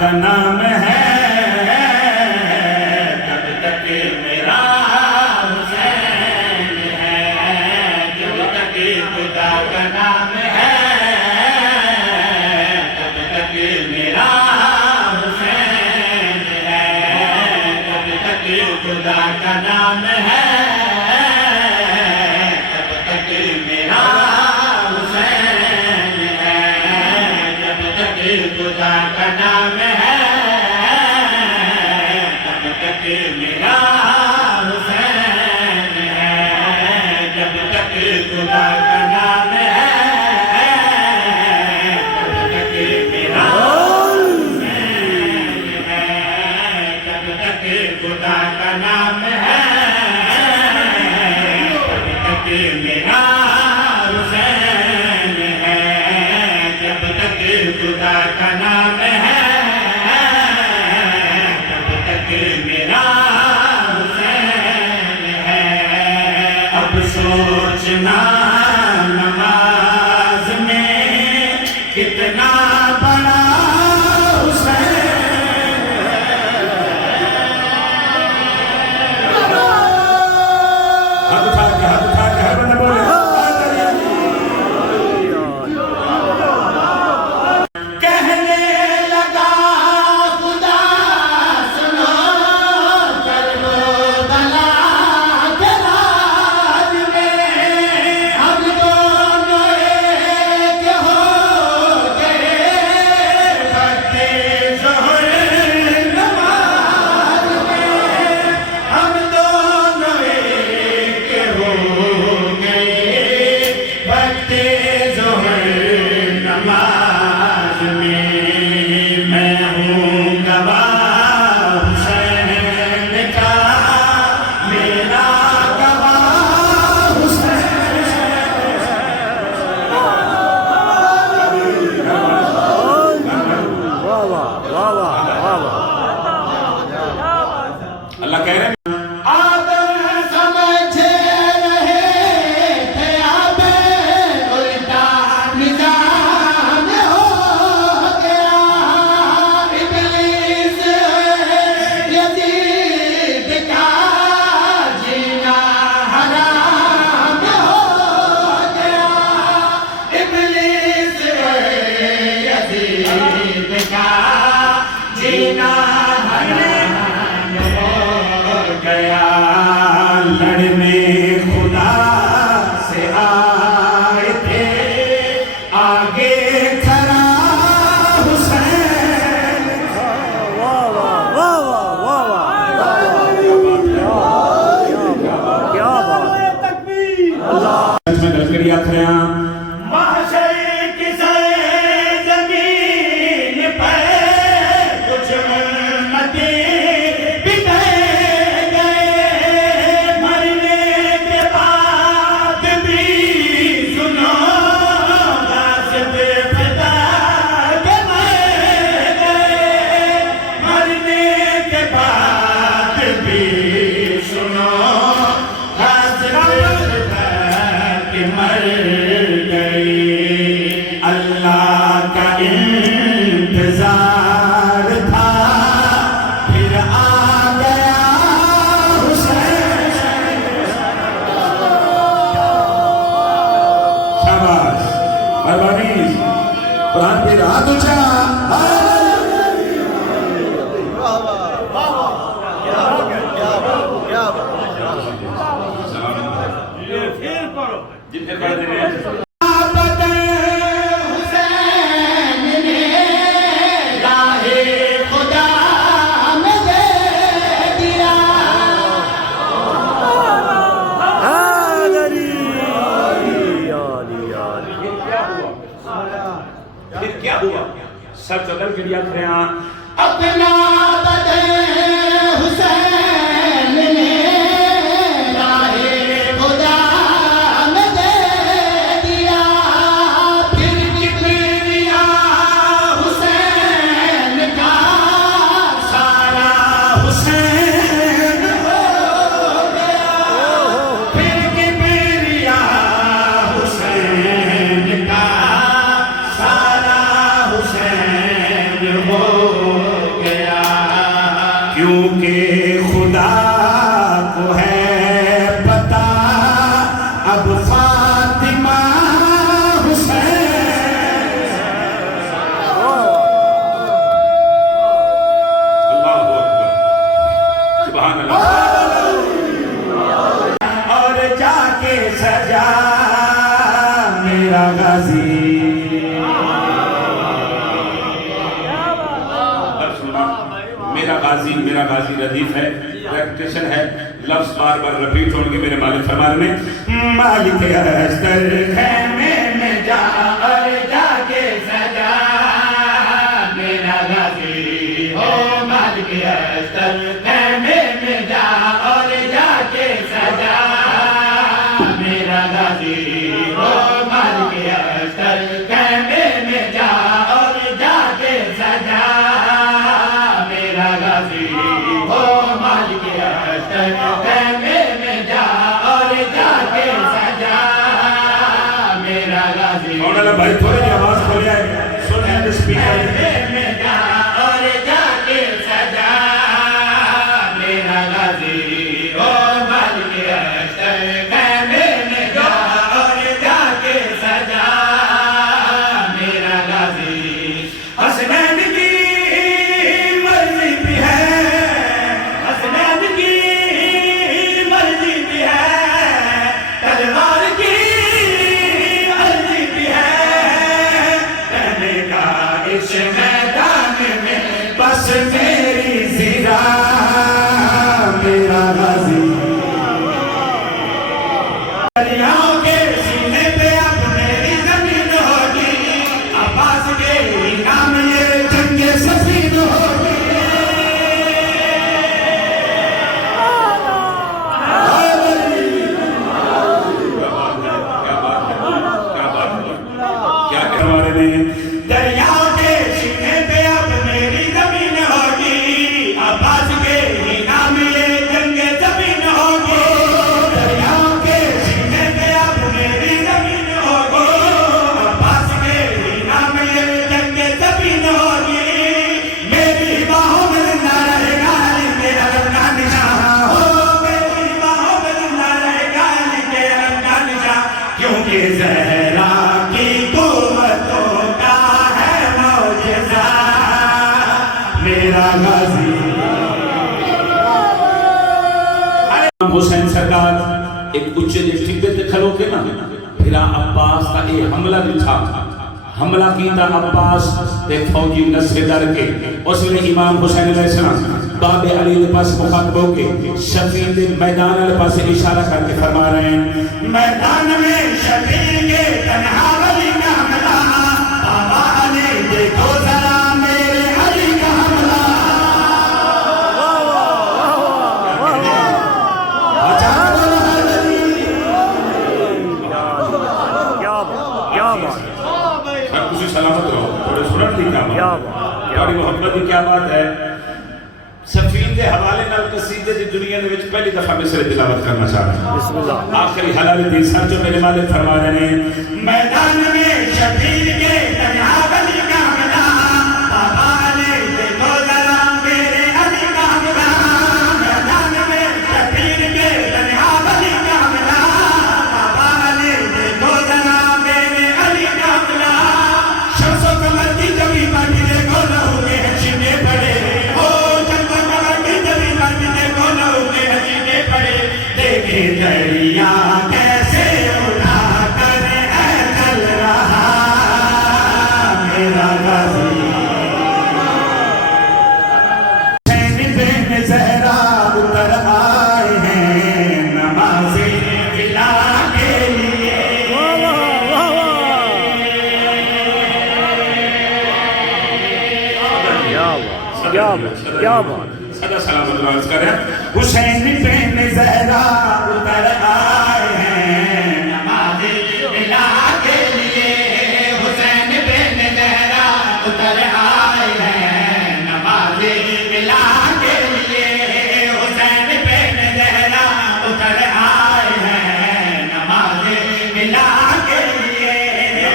का नाम है, तब तक मेरा हुसैन है। जब तक खुदा का नाम है, तब तक मेरा हुसैन है। जब तक खुदा का नाम है, तब तक मेरा हुसैन है। जब तक खुदा का नाम है, तब तक मेरा हुसैन है। जब तक खुदा का नाम है, तब तक मेरा हुसैन है। जब तक खुदा का नाम है, तब तक मेरा हुसैन है। जब तक खुदा का नाम है, तब तक मेरा हुसैन है। अब सोचना नमाज में कितना बड़ा हुसैन हाथ उठा के हर बंदा बोले कहने लगा खुदा सुनो करबला के राज में हम दोनों एक हो गए। भक्ति ज़ोहर नमाज में हम दोनों एक हो गए। भक्ति ज़ोहर नमाज में मैं हूँ गवाह हुसैन का, मेरा गवाह हुसैन। अल्लाह कह रहे हैं आदम समझे रहे थे अब उल्टा निजाम हो गया। इब्लीस यजीद का जीना हराम हो गया। इब्लीस यजीद का जीना हराम हो गया। लड़ने खुदा से आए थे, आगे खड़ा हुसैन। इसमें दर्ज करिए आप यहाँ महशर की ज़मीन पर कुछ उम्मती बिखर गए। मरने के बाद भी सुनो गासिब फ़िदा के मर गए। मरने के बाद भी सुनो गासिब फ़िदा के मर गए। अल्लाह का इंतजार था, फिर आ गया हुसैन। शाबाश मेहरबानी। कुरान पे हाथ ऊंचा। हुसैन ने राहे खुदा में दे दिया। फिर क्या हुआ? सर चदल के लिया अपना बदन हुसैन ने राहे खुदा में दे दिया। फिर किबरिया हुसैन का सारा हुसैन हो गया। फिर किबरिया हुसैन का सारा हुसैन हो क्योंकि खुदा को है पता अब फातिमा हुसैन। अल्लाहु अकबर, सुभान अल्लाह। और जाके सजा मेरा गाजी, मेरा गाजी रदीफ है, प्रैक्टिशन है, लफ्ज बार बार रिपीट होंगे। मेरे मालिक फरमा रहे हैं मालिक अस्तर खैमे में जा और जाके सजा मेरा गाजी हो। मालिक अस्तर खैमे में जा और जाके सजा मेरा गाजी हो। मालिक अस्तर खैमे में जा और जाके सजा मेरा गाजी हो। मालिक अस्तर खैमे में जा और जाके सजा मेरा गाजी। मौलाना भाई थोड़ी आवाज खोलिए, सुनिए स्पीकर में जा और जाके सजा मेरा गाजी हो। मालिक अस्तर खैमे में जा और जाके सजा मेरा गाजी। हसनैन की मर्जी भी है, हसनैन की मर्जी भी है, तलवार की अर्जी भी है। कहने का इस मैदान में बस मेरी ज़िरा मेरा गाजी। दरियाओं के सीने पे अब मेरी जमीन होगी, अब्बास के नाम ये जंगे सफीन होगी। क्या हमारे में दरियाओं के सीने पे अब मेरी जमीन होगी, अब्बास के नाम ये जंगे जमीन होगी। दरियाओं के सीने पे अब मेरी जमीन होगी, अब्बास के नाम ये जंगे जमीन होगी। मेरी बाहों में जिंदा रहेगा मेरा रंगा निशान हो। मेरी बाहों में जिंदा रहेगा मेरा रंगा निशान, क्योंकि ज़हरा की कुव्वतों का है मौजज़ा मेरा गाजी। हुसैन सरकार एक उच्चे टिब्बे ते खलो के ना फिर अब्बास का ये हमला भी था। हमला कीता अब्बास ते फौजी नस्से डर के। उसने इमाम हुसैन अलैहिस्सलाम बाबे अली के पास मुखातब होके शफी के मैदान के पास इशारा करके फरमा रहे हैं मैदान में शफी के तन्हा वली का हमला। बाबा अली देखो जरा मेरे अली का हमला। सलामत रहो, थोड़े सुनत की क्या बात, बड़ी मोहब्बत की क्या बात है। सफीन के हवाले नाल कसीदे दी दुनिया दे विच पहली दफा मिसरे तिलावत करना चाहता हूं। बिस्मिल्लाह। आखिरी हलाल दी सर जो मेरे मालिक फरमा रहे हैं मैदान में शफीन के तन्हा वली का हमला। बाबा अली देखो जरा मेरे अली का हमला। मैदान में शफीन के तन्हा वली का हमला। बाबा अली देखो जरा मेरे अली का हमला। शमसो कमर की जमी पर भी देखो लहू के हसीने पड़े हो। चंदो कमर की जमी पर भी देखो लहू के हसीने पड़े। देखे दरिया कैसे उठा कर है चल रहा मेरा गाजी। हुसैन बिन ज़हरा उतर आए हैं नमाज़े बिला के लिए। सदा सलामत राज करें। हुसैन बिन ज़हरा उतर आए हैं नमाज़े बिला के लिए। हुसैन बिन ज़हरा उतर आए हैं नमाज़े बिला के लिए। हुसैन बिन ज़हरा उतर आए हैं नमाज़े बिला के लिए।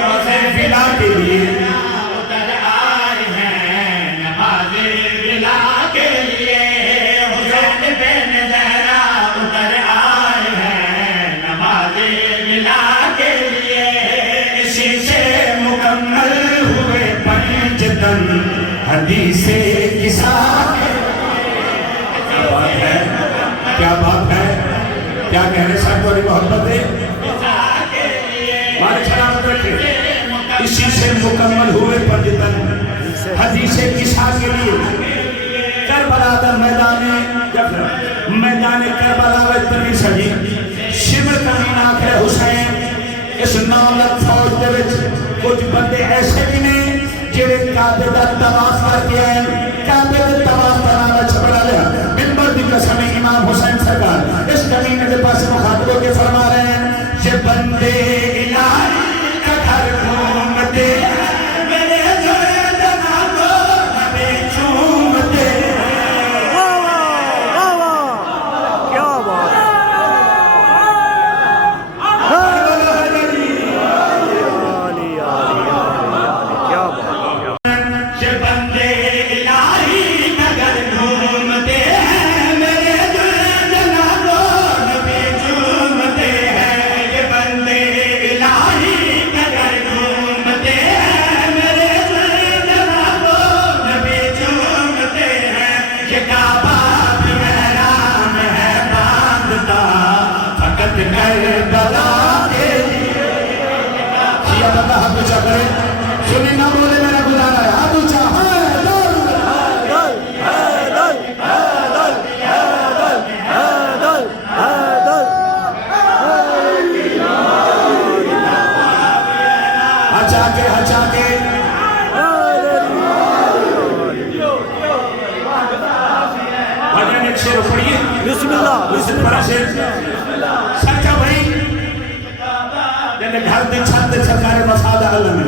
हुसैन बिला के लिए उतर आए हैं नमाज़े बिला के लिए। कहने साहब वाली मोहब्बत है मालिक सलामत रखे। इसी से मुकम्मल हुए पंजतन हदीसे किसा के लिए करबला दा मैदान करबला में तनी सजी शिमर कमीना आखिर हुसैन इस 9 लाख फौज दे विच कुछ बंदे ऐसे भी ने जेड़े काबे दा तवाफ करके आए काबे दे तवाफ कराना छपड़ा लिया मिंबर दी कसम इमाम हुसैन सरकार इस कमीने के पास मुखातबों के फरमा रहे हैं ये बंदे इलाही का घर घूमते मेरे जोड़े जना को नबी चूमते। वाह वाह वाह क्या बात है। क्या बात है। ये बंदे इलाही का घर घूमते हैं मेरे जोड़े जना को नबी चूमते हैं। ये बंदे इलाही का घर घूमते हैं मेरे जोड़े जना को नबी चूमते हैं। ये काबा भी महराम है बांधता फकत करबला के लिए। शिया बंदा हाथ ऊंचा करे सुनी ना बोले मेरा गुजारा है हाथ ऊंचा हचा के एक शेर पढ़िए बिस्मिल्लाह बड़ा शेर सच्चा भाई जने घर दे छत सरकार मसाद आलम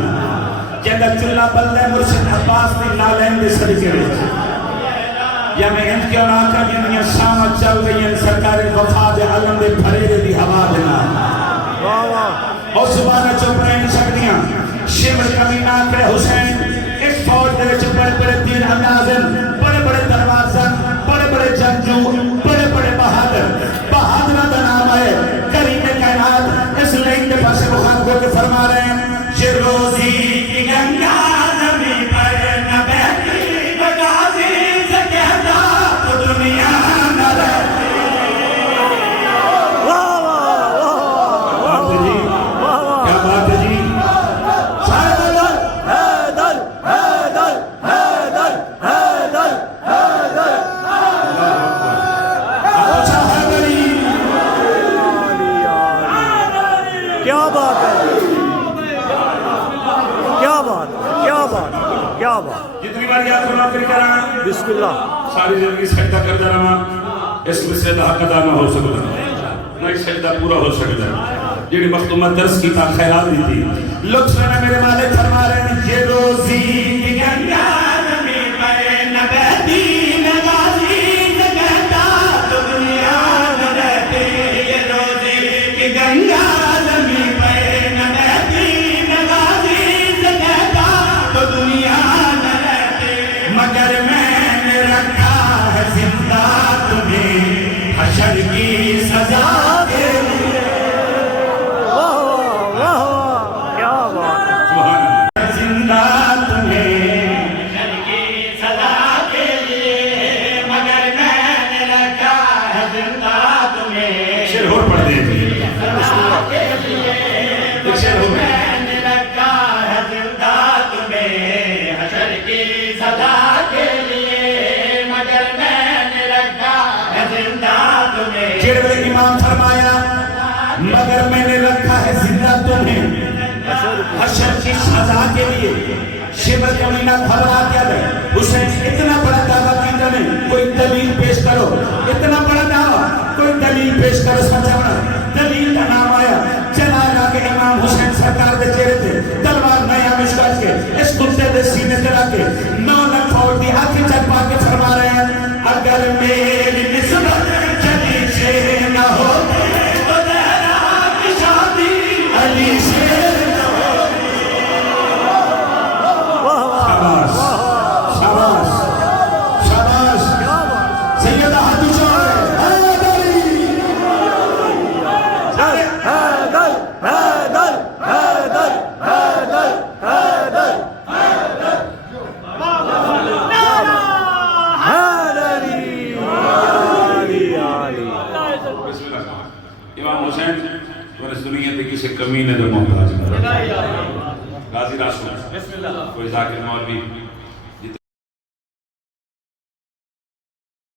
जने चुल्ला बल्ले मुर्शिद अब्बास दी नालैन दे सदके विच या मैं इंत क्यों ना कर जिन्नियां शाम चल रही हैं सरकार वफाद आलम दे फरेरे दी हवा दे नाल। वाह वाह और सुभान चुप रह नहीं सकदियां शिमर कमीना आखिर हुसैन इस फौज दे विच बड़े बड़े तीर अंदाजन बड़े बड़े दरवाज़न बड़े बड़े जंगजू बड़े बड़े बहादुर का नाम है करीम कायनात इस लाइन के पास मुखातबों के फरमा रहे हैं ये रोजी की गंगा ज़मीं पर न बहती गाज़ी से कहता तो दुनिया न रहती। वाह वाह वाह जी क्या बात है जी। हैदर हैदर हैदर हैदर हैदर हैदर अच्छा है बड़ी क्या बात है। क्या बात क्या बात क्या बात। जितनी बार याद करना फिर करा बिस्मिल्लाह सारी जिंदगी सजदा करता रहा इसमें से हक अदा ना हो सकता ना ही सजदा पूरा हो सकता जी मखदूमा दर्स की खैरात दी थी लुत्फ ने मेरे मालिक फरमा रहे हैं ये रोजी की गंगा ज़मीं पर न बहती न गाज़ी से कहता तो दुनिया न रहती। ये रोजी की गंगा ज़मीं पर न बहती न गाज़ी से कहता तो दुनिया न रहती। मगर मैंने रखा है जिंदा तुम्हें हशर की सजा के लिए। वाह वाह वाह क्या बात है। जिंदा तुम्हें हशर की सजा के लिए मगर मैंने रखा है जिंदा तुम्हें। शेर और पढ़ दे शेर हो मैंने रखा है जिंदा तुम्हें हशर की सजा के लिए मगर मैंने रखा है जिंदा तुम्हें। जेड़े इमाम फरमाया मगर मैंने रखा है जिंदा तुम्हें हशर की सजा के लिए। शिवर कमीना घबरा क्या है हुसैन इतना बड़ा दावा किया नहीं कोई दलील पेश करो इतना बड़ा दावा कोई दलील पेश करो समझाना दलील का नाम आया चला के इमाम हुसैन सरकार के चेहरे थे तलवार नया मिशकात के इस कुत्ते के सीने ते रख के 9 लाख फौज की आंखें चपा के फरमा रहे हैं अगर मेरी निस्बत जली से न हो तो ज़हरा की शादी अली से न हो। शाबाश शाबाश शाबाश सैयदा हाथ ऊंचा है इमाम हुसैन तुमने सुनी है किसी कमीने दे मोहताज गाजी राशि कोई जाकिर मौलवी